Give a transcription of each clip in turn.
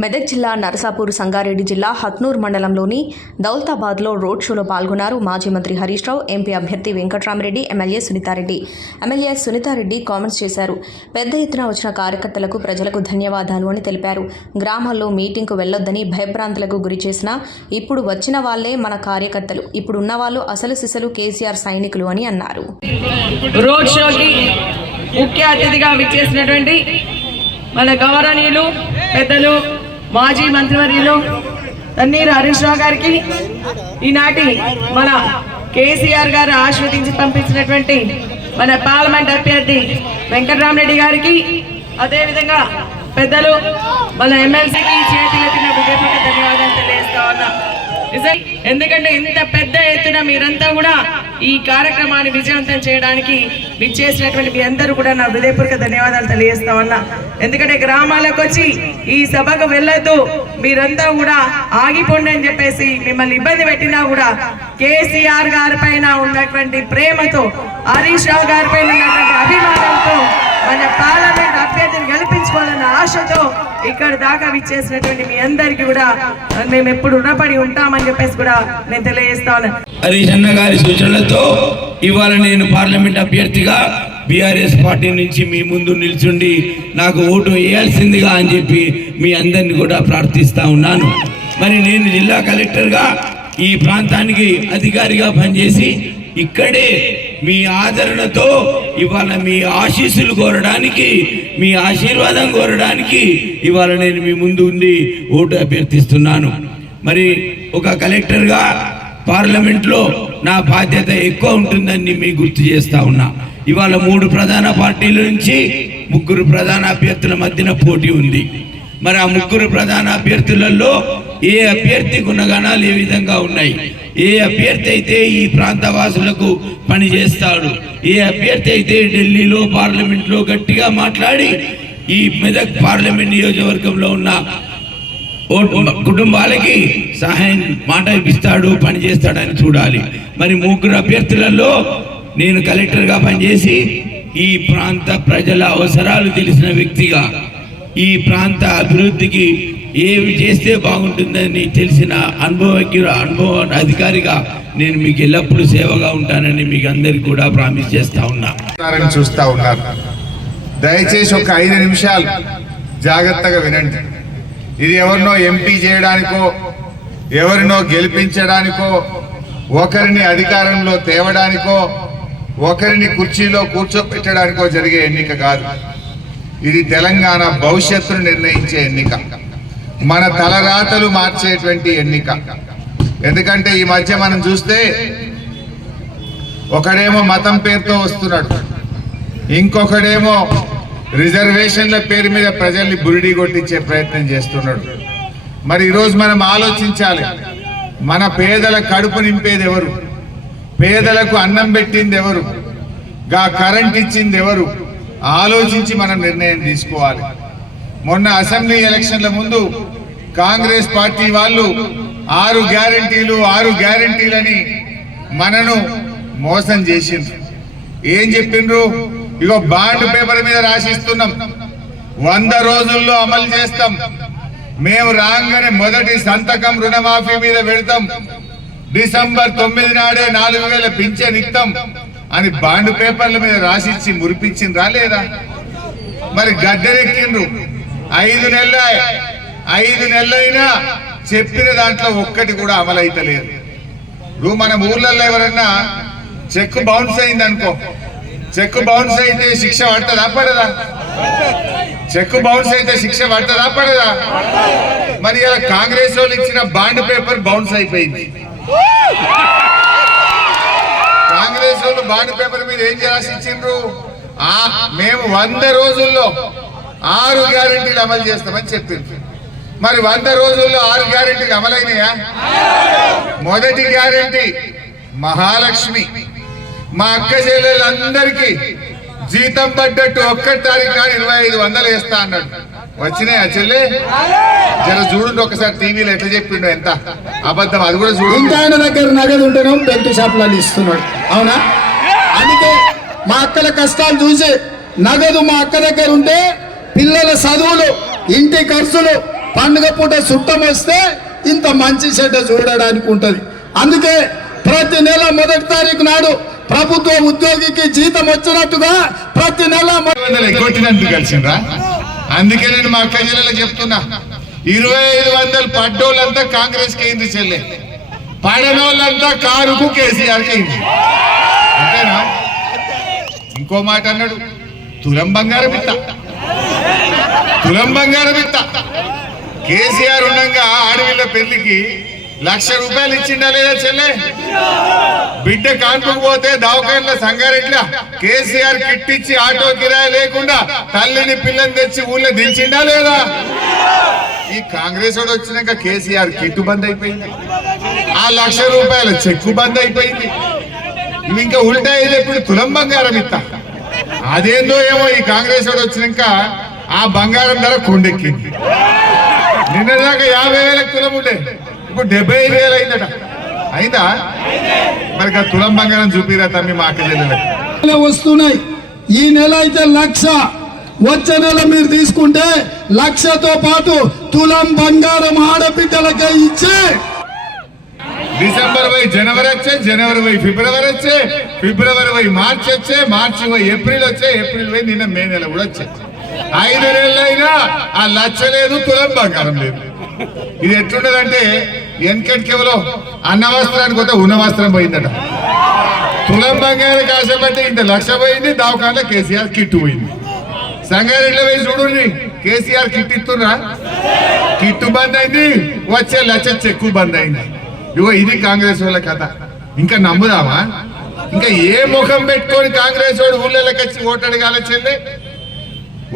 మెదక్ జిల్లా నరసాపూర్ సంగారెడ్డి జిల్లా హత్నూర్ మండలంలోని దౌలతాబాద్లో రోడ్ షోలో పాల్గొన్నారు మాజీ మంత్రి హరీష్ రావు ఎంపీ అభ్యర్థి Venkatrami Reddy MLA Sunitha Reddy. MLA Sunitha Reddy comments చేశారు. పెద్ద ఎత్తున వచ్చిన కార్యకర్తలకు ప్రజలకు ధన్యవాదాలు అని తెలిపారు. గ్రామాల్లో మీటింగ్కు వెళ్ళొద్దని భయభ్రాంతులకు గురి చేసిన ఇప్పుడు వచ్చిన వాళ్ళే మన కార్యకర్తలు. ఇప్పుడు ఉన్న వాళ్ళు అసలు సిసలు కేసీఆర్ సైనికులు అని అన్నారు. రోడ్ షోకి ముఖ్య అతిథిగా విచ్చేసినటువంటి మన గౌరవనీయులు పెద్దలు మాజీ మంత్రివర్యులు తన్నీరు హరీష్ రావు గారికి ఈనాటి మన కేసీఆర్ గారు ఆశీర్వదించి పంపించినటువంటి మన పార్లమెంట్ అభ్యర్థి వెంకటరామరెడ్డి గారికి అదేవిధంగా పెద్దలు మన ఎమ్మెల్సీకి చేతులెత్తిన హృదయపూర్వక ధన్యవాదాలు తెలియజేస్తా ఉన్నా. ఎందుకంటే ఇంత పెద్ద ఎత్తున మీరంతా కూడా ఈ కార్యక్రమాన్ని విజయవంతం చేయడానికి విచ్చేసినటువంటి మీ అందరూ కూడా నా హృదయపూర్వక ధన్యవాదాలు తెలియజేస్తా ఉన్నా. ఎందుకంటే గ్రామాలకు వచ్చి ఈ సభకు వెళ్ళొద్దు మీరంతా కూడా ఆగిపోండి అని చెప్పేసి మిమ్మల్ని ఇబ్బంది పెట్టినా కూడా కేసీఆర్ గారి పైన ఉన్నటువంటి ప్రేమతో హరీష్ రావు గారి పైన ఉన్నటువంటి అభిమానంతో మన పార్లమెంట్ అభ్యర్థిని గెలిపించుకోవాలన్న ఆశతో ఇక్కడ దాకా విచ్చేసినటువంటి మీ అందరికి కూడా మేము ఎప్పుడు రుణపడి ఉంటామని చెప్పేసి కూడా నేను తెలియజేస్తా ఉన్నాను హరీష్ అన్న గారి సూచనలతో ఇవాళ నేను పార్లమెంట్ అభ్యర్థిగా బీఆర్ఎస్ పార్టీ నుంచి మీ ముందు నిల్చుండి నాకు ఓటు వేయాల్సిందిగా అని చెప్పి మీ అందరిని కూడా ప్రార్థిస్తా ఉన్నాను. మరి నేను జిల్లా కలెక్టర్గా ఈ ప్రాంతానికి అధికారిగా పనిచేసి ఇక్కడే మీ ఆదరణతో ఇవాళ మీ ఆశీస్సులు కోరడానికి మీ ఆశీర్వాదం కోరడానికి ఇవాళ నేను మీ ముందు ఉండి ఓటు అభ్యర్థిస్తున్నాను. మరి ఒక కలెక్టర్గా పార్లమెంట్లో నా బాధ్యత ఎక్కువ ఉంటుందని మీకు గుర్తు చేస్తా ఉన్నా. ఇవాళ మూడు ప్రధాన పార్టీల నుంచి ముగ్గురు ప్రధాన అభ్యర్థుల మధ్యన పోటీ ఉంది. మరి ఆ ముగ్గురు ప్రధాన అభ్యర్థులలో ఏ అభ్యర్థి గుణగణాలు ఏ విధంగా ఉన్నాయి? ఏ అభ్యర్థి అయితే ఈ ప్రాంత వాసులకు పని చేస్తాడు? ఏ అభ్యర్థి అయితే ఢిల్లీలో పార్లమెంట్లో గట్టిగా మాట్లాడి ఈ మెదక్ పార్లమెంట్ నియోజకవర్గంలో ఉన్న కుటుంబాలకి సహాయం మాట ఇప్పిస్తాడు పని చేస్తాడని చూడాలి. మరి ముగ్గురు అభ్యర్థులలో నేను కలెక్టర్గా పనిచేసి ఈ ప్రాంత ప్రజల అవసరాలు తెలిసిన వ్యక్తిగా ఈ ప్రాంత అభివృద్ధికి ఏమి చేస్తే బాగుంటుందని తెలిసిన అనుభవజ్ఞుల అనుభవ అధికారిగా నేను మీకు ఎల్లప్పుడూ సేవగా ఉంటానని మీకు అందరికీ కూడా ప్రామిస్ చేస్తా ఉన్నా. చూస్తా ఉన్నారు. దయచేసి ఒక ఐదు నిమిషాలు జాగ్రత్తగా వినండి. ఇది ఎవరినో ఎంపీ చేయడానికో ఎవరినో గెలిపించడానికో ఒకరిని అధికారంలో తేవడానికో ఒకరిని కుర్చీలో కూర్చోపెట్టడానికో జరిగే ఎన్నిక కాదు. ఇది తెలంగాణ భవిష్యత్తును నిర్ణయించే ఎన్నిక. మన తలరాతలు మార్చేటువంటి ఎన్నిక. ఎందుకంటే ఈ మధ్య మనం చూస్తే ఒకడేమో మతం పేరుతో వస్తున్నాడు. ఇంకొకడేమో రిజర్వేషన్ల పేరు మీద ప్రజల్ని బురిడి కొట్టించే ప్రయత్నం చేస్తున్నాడు. మరి ఈరోజు మనం ఆలోచించాలి. మన పేదల కడుపు నింపేది ఎవరు? పేదలకు అన్నం పెట్టింది ఎవరు? గా కరెంట్ ఇచ్చింది ఎవరు? ఆలోచించి మనం నిర్ణయం తీసుకోవాలి. మొన్న అసెంబ్లీ ఎలక్షన్ల ముందు కాంగ్రెస్ పార్టీ వాళ్ళు ఆరు గ్యారంటీలు ఆరు గ్యారంటీలని మనను మోసం చేసిండ్రు. ఏం చెప్పిండ్రు? ఇగో బాండ్ పేపర్ మీద రాసిస్తున్నాం. వంద రోజుల్లో అమలు చేస్తాం. మేము రాగానే మొదటి సంతకం రుణమాఫీ మీద పెడతాం. డిసెంబర్ తొమ్మిది నాడే నాలుగు వేల పింఛన్ ఇస్తాం. అని బాండ్ పేపర్ల మీద రాసిచ్చి మురిపించిండ్రా లేదా? మరి గడ్డరెక్కిండ్రు ఐదు నెలల ఐదు నెలలైనా చెప్పిన దాంట్లో ఒక్కటి కూడా అమలైతలేదు. ఇప్పుడు మన ఊర్లలో ఎవరన్నా చెక్ బౌన్స్ అయింది అనుకో చెక్ బౌన్స్ అయితే శిక్ష పడుతుందా పడదా? చెక్ బౌన్స్ అయితే శిక్ష పడుతుందా పడదా? మరి ఇలా కాంగ్రెస్ వాళ్ళు ఇచ్చిన బాండ్ పేపర్ బౌన్స్ అయిపోయింది. కాంగ్రెస్ వాళ్ళు బాండ్ పేపర్ మీద ఏం చేయాల్సి ఇచ్చిండ్రు? ఆ మేము వంద రోజుల్లో ఆరు గ్యారంటీలు అమలు చేస్తామని చెప్పింది మరి వంద రోజుల్లో ఆరు గ్యారెంటీలు అమలైనయా? మొదటి గ్యారెంటీ మహాలక్ష్మి. మా అక్క చెల్లెళ్ళందరికీ జీతం పడ్డట్టు ఒక్కటి తారీఖు నాడు ఇరవై ఐదు వందలు వేస్తా అన్నాడు. వచ్చినాయి చెల్లె? జర చూడండి ఒకసారి టీవీలో ఎట్లా చెప్పిండు ఎంత? అబద్ధం అది కూడా చూడండి ఇంకా ఆయన దగ్గర నగదు ఉంటేనే బెల్ట్ షాపులలో ఇస్తున్నాడు. అవునా? అందుకే మా అక్కల కష్టాలు చూసి నగదు మా అక్క దగ్గర ఉంటే పిల్లల చదువులు ఇంటి ఖర్చులు పండుగ పూట చుట్టం వస్తే ఇంత మంచి చెడ్డ చూడడానికి ఉంటది. అందుకే ప్రతి నెల మొదటి తారీఖు నాడు ప్రభుత్వ ఉద్యోగికి జీతం వచ్చినట్టుగా ప్రతి నెల కలిసిండ్రా? అందుకే నేను మా అక్క చెప్తున్నా. ఇరవై ఐదు వందలు పడ్డోళ్ళంతా కాంగ్రెస్కి అయింది చెల్లె. పడనోళ్ళంతా కారుకు కేసీఆర్కి అయింది. అంతేనా? ఇంకో మాట అన్నాడు. తులం బంగారం ఇత్త. తులం బంగారం ఇత్త. కేసీఆర్ ఉండగా ఆడవిళ్ళ పెళ్ళికి లక్ష రూపాయలు ఇచ్చిండా లేదా చెల్లె? బిడ్డ కాన్పుకు పోతే దావకాయల సంగారెడ్ల కేసీఆర్ కిట్ ఇచ్చి ఆటో కిరాయి లేకుండా తల్లిని పిల్లని తెచ్చి ఊళ్ళో దించిండా లేదా? ఈ కాంగ్రెస్ వాడు వచ్చినాక కేసీఆర్ కిట్టు బంద్ అయిపోయింది. ఆ లక్ష రూపాయల చెక్కు బంద్ అయిపోయింది. ఇవి ఇంకా ఉల్టా ఇది ఇప్పుడు తులం బంగారం ఇత్త. అదేందో ఏమో ఈ కాంగ్రెస్ వాడు వచ్చినాక ఆ బంగారం ధర కొండెక్కింది. నిన్నదాకా యాభై వేలకు తులం ఉండే. ఇప్పుడు డెబ్బై ఐదు వేలు అయిందట. అయిందా? మరి తులం బంగారం చూపిరా తమ్మి మా అక్క వస్తున్నాయి. ఈ నెల అయితే లక్ష. వచ్చే నెల మీరు తీసుకుంటే లక్షతో పాటు తులం బంగారం ఆడబిడ్డలకే ఇచ్చే. డిసెంబర్ పోయి జనవరి వచ్చే జనవరి పోయి ఫిబ్రవరి వచ్చే ఫిబ్రవరి పోయి మార్చి వచ్చే మార్చి పోయి ఏప్రిల్ వచ్చే ఏప్రిల్ పోయి నిన్న మే నెల కూడా వచ్చే. ఐదు నెలలైనా ఆ లచ్చ లేదు తులం బంగారం లేదు. ఇది ఎట్లుండదంటే వెనకటి కేవలం అన్న వస్త్రానికి పోతే ఉన్న వస్త్రం పోయిందట. తులం బంగారం కాసేపట్టి ఇంత లక్ష పోయింది దవాఖానలో కేసీఆర్ కిట్టు పోయింది. సంగారెడ్డిలో పోయి చూడండి కేసీఆర్ కిట్ ఇస్తున్నా కిట్టు బంద్ అయింది వచ్చే లచ్చ చెక్కు బంద్ అయింది. ఇగో ఇది కాంగ్రెస్ వాళ్ళ కథ. ఇంకా నమ్ముదామా? ఇంకా ఏ ముఖం పెట్టుకొని కాంగ్రెస్ వాడు ఊళ్ళకి వచ్చి ఓటు చెల్లె?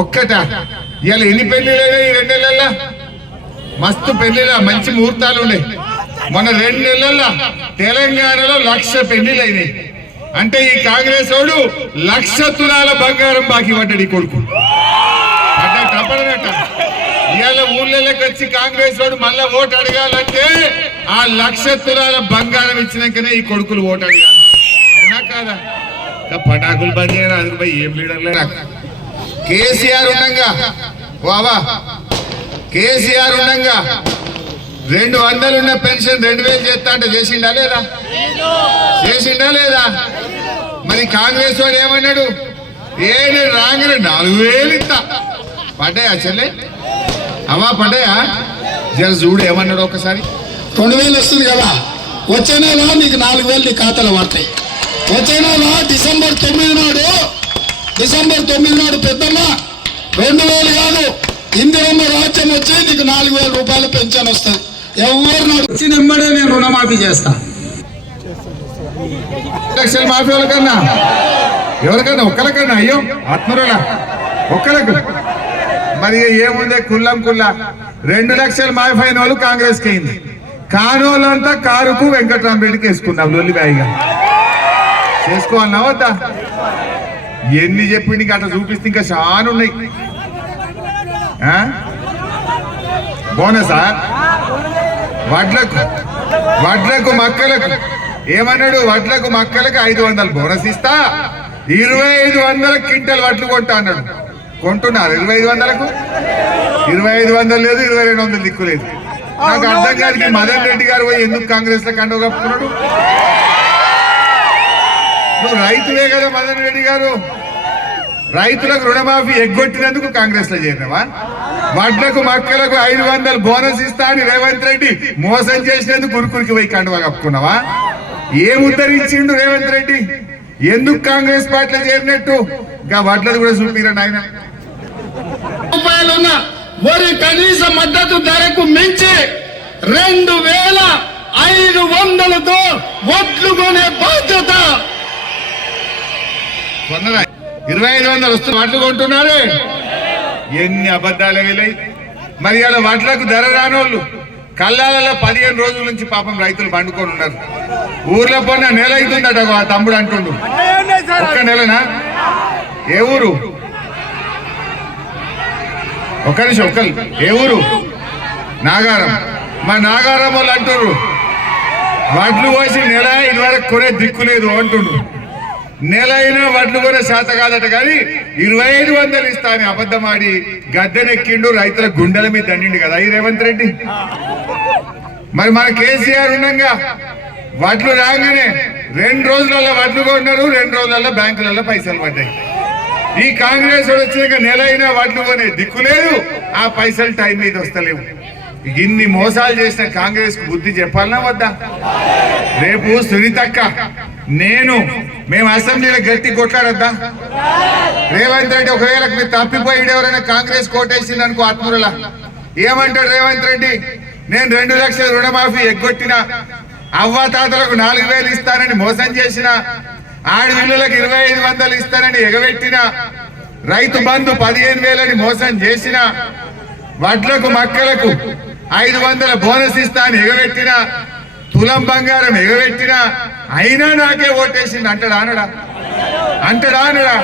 ఒక్కట. ఇవాళ ఎన్ని పెళ్ళిళ్ళైనా ఈ రెండు మస్తు పెళ్ళిలా మంచి ముహూర్తాలు ఉన్నాయి మొన్న రెండు నెలల్లో తెలంగాణలో లక్ష పెళ్ళిళ్ళు అయినాయి అంటే ఈ కాంగ్రెస్ వాడు లక్ష తులాల బంగారం బాకీ పడ్డాడు ఈ కొడుకు. పడ్డట ఇవాళ ఊళ్ళలోకి వచ్చి కాంగ్రెస్ వాడు మళ్ళా ఓటు అడగాలంటే ఆ లక్ష తులాల బంగారం ఇచ్చినాకనే ఈ కొడుకులు ఓటు అడగాలి. అవునా కాదా? ఇంకా పటాకులు బంద్ చేయరా? అది ఏం లీడర్లే కేసీఆర్ ఉండగా వావా కేసీఆర్ ఉండగా రెండు వందలు ఉన్న పెన్షన్ రెండు వేలు చేస్తా అంటే చేసిండా లేదా? చేసిండా లేదా? మరి కాంగ్రెస్ వాడు ఏమన్నాడు? ఏ నేను రాగానే నాలుగు వేలు ఇస్తా. పడ్డాయా చెల్లె? అమ్మా పడ్డాయా? జర చూడు ఏమన్నాడు ఒకసారి. రెండు వేలు వస్తుంది కదా. వచ్చే నెల నీకు నాలుగు వేలు నీ ఖాతాలో పడతాయి. వచ్చే నెల డిసెంబర్ తొమ్మిది నాడు డిసెంబర్ తొమ్మిది నాడు పెద్దమ్మ రెండు వేలు కాదు. ఇందిరమ్మ రాజ్యం వచ్చి నీకు నాలుగు వేల రూపాయలు పెన్షన్ వస్తుంది. ఎవరు నాకు వచ్చిన వెంబడే నేను రుణమాఫీ చేస్తా. లక్షల మాఫీ వాళ్ళకన్నా ఎవరికన్నా? ఒక్కరికన్నా అయ్యో ఆత్మరులా ఒక్కరికి మరి ఏముంది? కుల్లం కుల్లా. రెండు లక్షల మాఫీ అయిన వాళ్ళు కాంగ్రెస్కి అయింది. కానోళ్ళంతా కారుకు వెంకటరామరెడ్డికి వేసుకున్నాం లొల్లిబాయిగా చేసుకోవాలన్నా వద్దా? ఎన్ని చెప్పిండి అట్లా చూపిస్తే ఇంకా చాలా ఉన్నాయి బోనసా? వడ్లకు. వడ్లకు మక్కలకు. ఏమన్నాడు? వడ్లకు మక్కలకు ఐదు వందలు బోనస్ ఇస్తా. ఇరవై ఐదు వందల క్వింటల్ వడ్లు కొంటా అన్నాడు. కొంటున్నారు. ఇరవై ఐదు వందలకు? ఇరవై ఐదు వందలు లేదు ఇరవై రెండు వందలు దిక్కు లేదు. నాకు అర్థం కాదు మదన్ రెడ్డి గారు పోయి ఎందుకు కాంగ్రెస్లో కండువ కప్పుకున్నాడు? నువ్వు రైతులే కదా మదన్ రెడ్డి గారు. రైతులకు రుణమాఫీ ఎగ్గొట్టినందుకు కాంగ్రెస్లో చేరినవా? వడ్లకు మక్కలకు ఐదు వందలు బోనస్ ఇస్తా అని రేవంత్ రెడ్డి మోసం చేసినందుకు గురుకురికి పోయి కండువా కప్పుకున్నావా? ఏం ఉద్ధరించిండు రేవంత్ రెడ్డి? ఎందుకు కాంగ్రెస్ పార్టీలో చేరినట్టు? ఇంకా వడ్లది కూడా చూపిరా నాయన. రూపాయలున్న వరి కనీస మద్దతు ధరకు మించి రెండు వేల ఐదు వందలతో ఒట్లు కొనే బాధ్యత. ఇరవై ఐదు వందలు వస్తున్న వడ్లు కొంటున్నారు? ఎన్ని అబద్ధాలు వీలై మరి అలా వడ్లకు ధర రానోళ్ళు కళ్ళాలలో పదిహేను రోజుల నుంచి పాపం రైతులు పండుకొని ఉన్నారు. ఊర్లో పోయిన నెల అవుతుందట ఆ తమ్ముడు అంటుండు. ఒక్క నెలనా? ఏ ఊరు? ఒక్క నిమిషం ఒక్క ఏ ఊరు? నాగారం. మా నాగారం వాళ్ళు అంటుండ్రు. వడ్లు పోసి నెల ఇది వరకు కొనే దిక్కు లేదు అంటుండ్రు. నెలైనా వడ్లు కొనే శాత కాదట కానీ ఇరవై ఐదు వందలు ఇస్తా అని అబద్ధమాడి గద్దెనెక్కిండు రైతుల గుండెల మీద దండిండు కదా ఈ రేవంత్ రెడ్డి? మరి మన కేసీఆర్ ఉండగా వడ్లు రాగానే రెండు రోజులలో వడ్లు కొన్నారు రెండు రోజులలో బ్యాంకులలో పైసలు పడ్డాయి. ఈ కాంగ్రెస్ వాడు వచ్చినాక నెల అయినా వడ్లు కొనే దిక్కు లేదు ఆ పైసలు టైం మీద వస్తలేవు. ఇన్ని మోసాలు చేసిన కాంగ్రెస్ బుద్ధి చెప్పాలనా వద్దా? రేపు సునీతక్క నేను మేము అసెంబ్లీలో గట్టి కొట్లాడద్దా? రేవంత్ రెడ్డి ఒకవేళ మీరు తప్పిపోయి ఎవరైనా కాంగ్రెస్ కోటేసింది అనుకో ఆత్మరుల. ఏమంటాడు రేవంత్ రెడ్డి? నేను రెండు లక్షల రుణమాఫీ ఎగ్గొట్టిన అవ్వాతాతలకు నాలుగు వేలు ఇస్తానని మోసం చేసిన ఆడవిల్లులకు ఇరవై ఐదు వందలు ఇస్తానని ఎగబెట్టిన రైతు బంధు పదిహేను వేలని మోసం చేసిన వడ్లకు మక్కలకు ఐదు వందల బోనస్ ఇస్తా అని ఎగబెట్టిన తులం బంగారం ఎగబెట్టినా అయినా నాకే ఓటేసింది. అంటాడా అనడా అంటాడా అనడా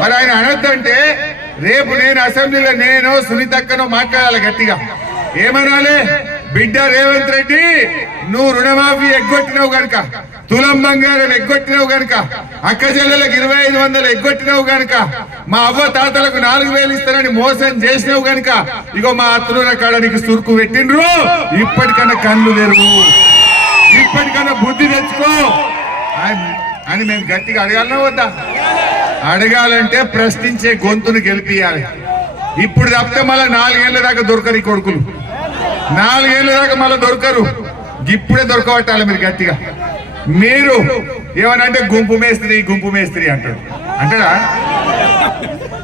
మరి ఆయన అనొద్దంటే రేపు నేను అసెంబ్లీలో నేను సునీతక్కనో మాట్లాడాలి గట్టిగా. ఏమనాలి? బిడ్డ రేవంత్ రెడ్డి నువ్వు రుణమాఫీ ఎగ్గొట్టినావు గనక తులం బంగారం ఎగ్గొట్టినావు గనక అక్క చెల్లెలకు ఇరవై ఐదు వందలు ఎగ్గొట్టినావు గనక మా అవ్వ తాతలకు నాలుగు వేలు ఇస్తానని మోసం చేసినావు గనుక ఇగో మా అత్తుల కాడ నీకు సురుకు పెట్టిండ్రు. ఇప్పటికన్నా కళ్ళు తెరువు. ఇప్పటికైనా బుద్ధి తెచ్చుకో. అని- మేము గట్టిగా అడగాలనే వద్దా? అడగాలంటే ప్రశ్నించే గొంతును గెలిపియాలి. ఇప్పుడు తప్పితే మళ్ళీ నాలుగేళ్ళ దాకా దొరకరు ఈ కొడుకులు. నాలుగేళ్ళ దాకా మళ్ళీ దొరకరు. ఇప్పుడే దొరకబట్టాలి మీరు గట్టిగా. మీరు ఏమనంటే గుంపు మేస్త్రి గుంపు మేస్త్రి అంటాడు. అంటాడా?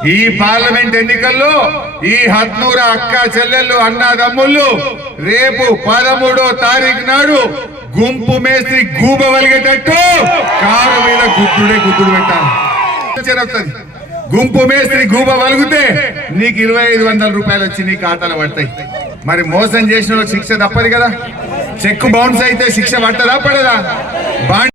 ఈ పార్లమెంట్ ఎన్నికల్లో ఈ హద్నూర అక్క చెల్లెళ్ళు అన్నదమ్ముళ్ళు రేపు పదమూడో తారీఖు నాడు గుంపు మేస్త్రి గూబ వలిగేటట్టు కారు మీద గుద్దుడే గుద్దుడు పెట్టాలి. గుంపు మేస్త్రి గూబ వలిగితే నీకు ఇరవై ఐదు వందల రూపాయలు వచ్చి నీ ఖాతాలో పడతాయి. మరి మోసం చేసిన శిక్ష తప్పదు కదా? చెక్ బౌన్స్ అయితే శిక్ష పట్టదా పడదా? బాండ్